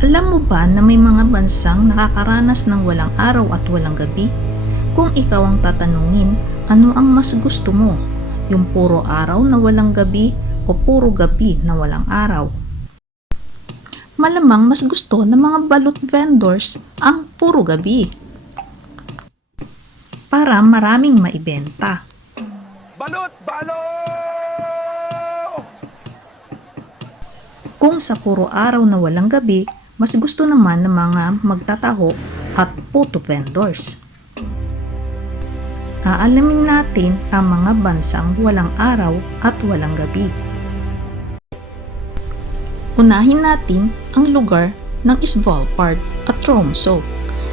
Alam mo ba na may mga bansang nakakaranas ng walang araw at walang gabi? Kung ikaw ang tatanungin, ano ang mas gusto mo? Yung puro araw na walang gabi o puro gabi na walang araw? Malamang mas gusto ng mga balut vendors ang puro gabi para maraming maibenta. Balot! Balo! Kung sa puro araw na walang gabi, mas gusto naman ng mga magtataho at photo vendors. Aalamin natin ang mga bansang walang araw at walang gabi. Unahin natin ang lugar ng Svalbard at Tromsø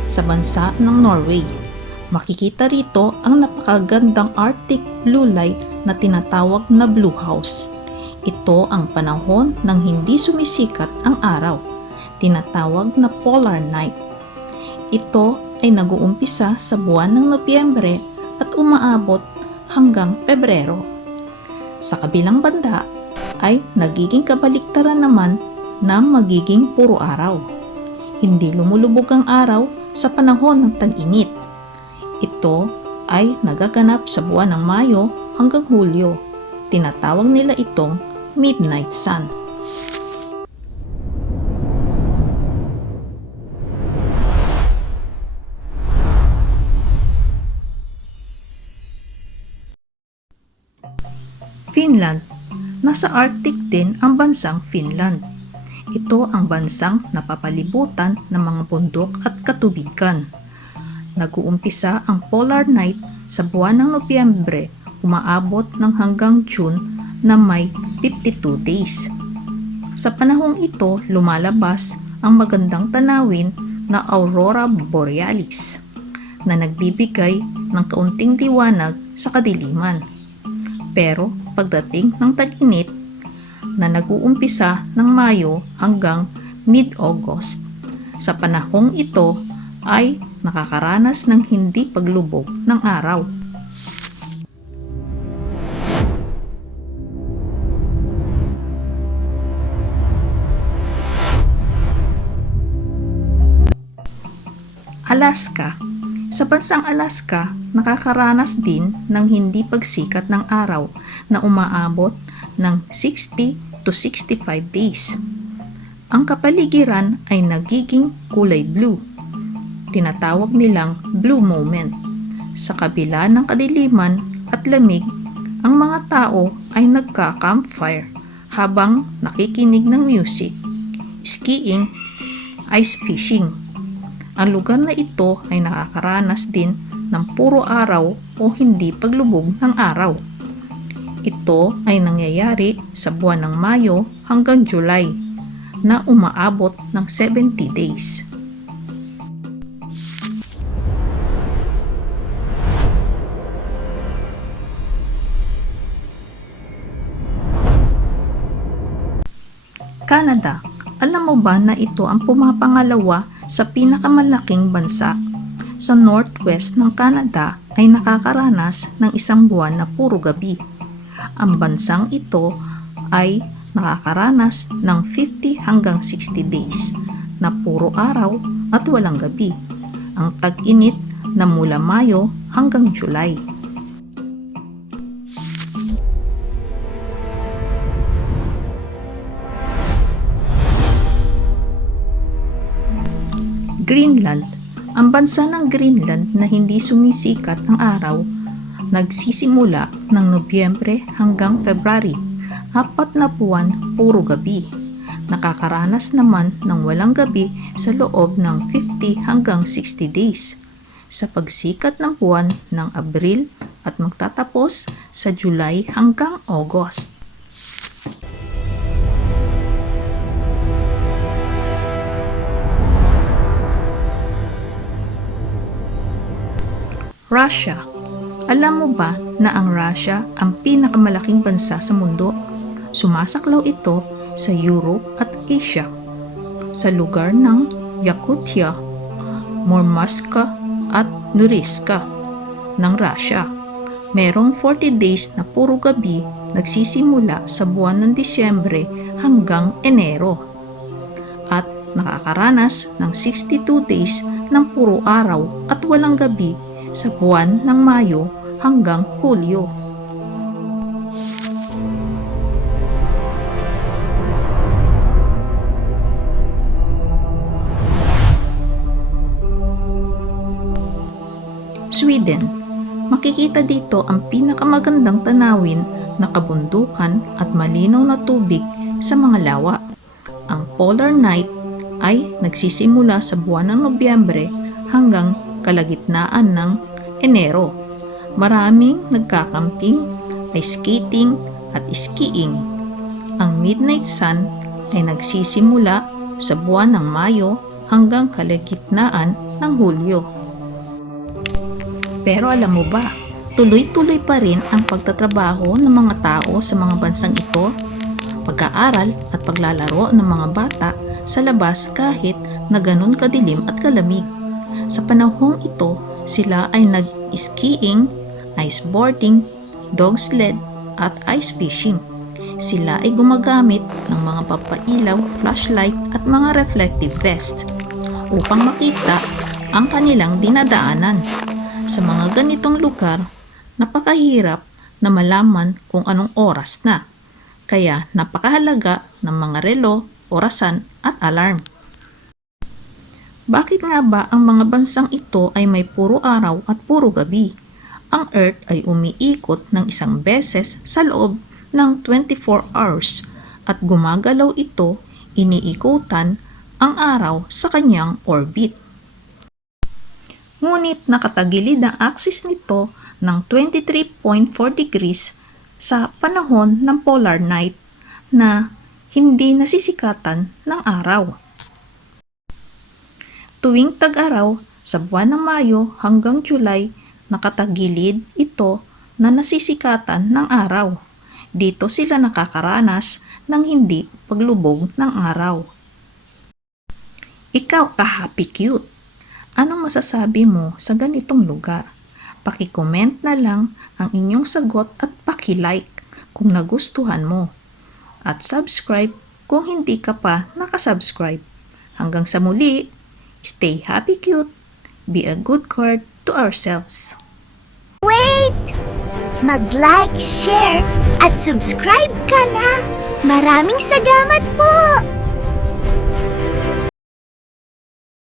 sa bansa ng Norway. Makikita rito ang napakagandang Arctic blue light na tinatawag na blue house. Ito ang panahon ng hindi sumisikat ang araw, tinatawag na polar night. Ito ay nag-uumpisa sa buwan ng Nobyembre at umaabot hanggang Pebrero. Sa kabilang banda ay nagiging kabaliktaran naman na magiging puro araw. Hindi lumulubog ang araw sa panahon ng tag-init. Ito ay nagaganap sa buwan ng Mayo hanggang Hulyo. Tinatawag nila itong midnight sun. Finland. Nasa Arctic din ang bansang Finland. Ito ang bansang napapalibutan ng mga bundok at katubigan. Nag-uumpisa ang polar night sa buwan ng Nobyembre, umaabot ng hanggang June na may 52 days. Sa panahong ito, lumalabas ang magandang tanawin na Aurora Borealis na nagbibigay ng kaunting liwanag sa kadiliman. Pero pagdating ng tag-init na nag-uumpisa ng Mayo hanggang mid-August, sa panahong ito ay nakakaranas ng hindi paglubog ng araw. Alaska. Sa bansang Alaska, nakakaranas din ng hindi pagsikat ng araw na umaabot ng 60 to 65 days. Ang kapaligiran ay nagiging kulay blue. Tinatawag nilang blue moment. Sa kabila ng kadiliman at lamig, ang mga tao ay nagka-campfire habang nakikinig ng music, skiing, ice fishing. Ang lugar na ito ay nakakaranas din ng puro araw o hindi paglubog ng araw. Ito ay nangyayari sa buwan ng Mayo hanggang July na umaabot ng 70 days. Canada. Alam mo ba na ito ang pumapangalawa sa pinakamalaking bansa? Sa northwest ng Canada ay nakakaranas ng isang buwan na puro gabi. Ang bansang ito ay nakakaranas ng 50 hanggang 60 days na puro araw at walang gabi. Ang tag-init na mula Mayo hanggang July. Greenland. Ang bansa ng Greenland na hindi sumisikat ang araw nagsisimula ng Nobyembre hanggang February, 4 na buwan puro gabi. Nakakaranas naman ng walang gabi sa loob ng 50 hanggang 60 days sa pagsikat ng buwan ng Abril at magtatapos sa July hanggang August. Russia. Alam mo ba na ang Russia ang pinakamalaking bansa sa mundo? Sumasaklaw ito sa Europe at Asia. Sa lugar ng Yakutia, Murmansk at Norilsk ng Russia. Merong 40 days na puro gabi nagsisimula sa buwan ng Disyembre hanggang Enero. At nakakaranas ng 62 days ng puro araw at walang gabi sa buwan ng Mayo hanggang Hulyo. Sweden. Makikita dito ang pinakamagandang tanawin na kabundukan at malinaw na tubig sa mga lawa. Ang polar night ay nagsisimula sa buwan ng Nobyembre hanggang kalagitnaan ng Enero. Maraming nagkakamping, ice skating at skiing. Ang midnight sun ay nagsisimula sa buwan ng Mayo hanggang kalagitnaan ng Hulyo. Pero alam mo ba, tuloy-tuloy pa rin ang pagtatrabaho ng mga tao sa mga bansang ito, pag-aaral at paglalaro ng mga bata sa labas kahit na ganun kadilim at kalamig. Sa panahong ito, sila ay nag-skiing, ice boarding, dog sled at ice fishing. Sila ay gumagamit ng mga papailaw, flashlight at mga reflective vest upang makita ang kanilang dinadaanan. Sa mga ganitong lugar, napakahirap na malaman kung anong oras na. Kaya napakahalaga ng mga relo, orasan at alarm. Bakit nga ba ang mga bansang ito ay may puro araw at puro gabi? Ang Earth ay umiikot ng isang beses sa loob ng 24 hours at gumagalaw ito, iniikutan ang araw sa kanyang orbit. Ngunit nakatagilid ang axis nito ng 23.4 degrees sa panahon ng polar night na hindi nasisikatan ng araw. Tuwing tag-araw sa buwan ng Mayo hanggang July, nakatagilid ito na nasisikatan ng araw. Dito sila nakakaranas ng hindi paglubog ng araw. Ikaw ka-happy cute! Anong masasabi mo sa ganitong lugar? Paki-comment na lang ang inyong sagot at paki-like kung nagustuhan mo. At subscribe kung hindi ka pa nakasubscribe. Hanggang sa muli, stay happy cute, be a good guard to ourselves. Wait! Mag-like, share, at subscribe ka na! Maraming salamat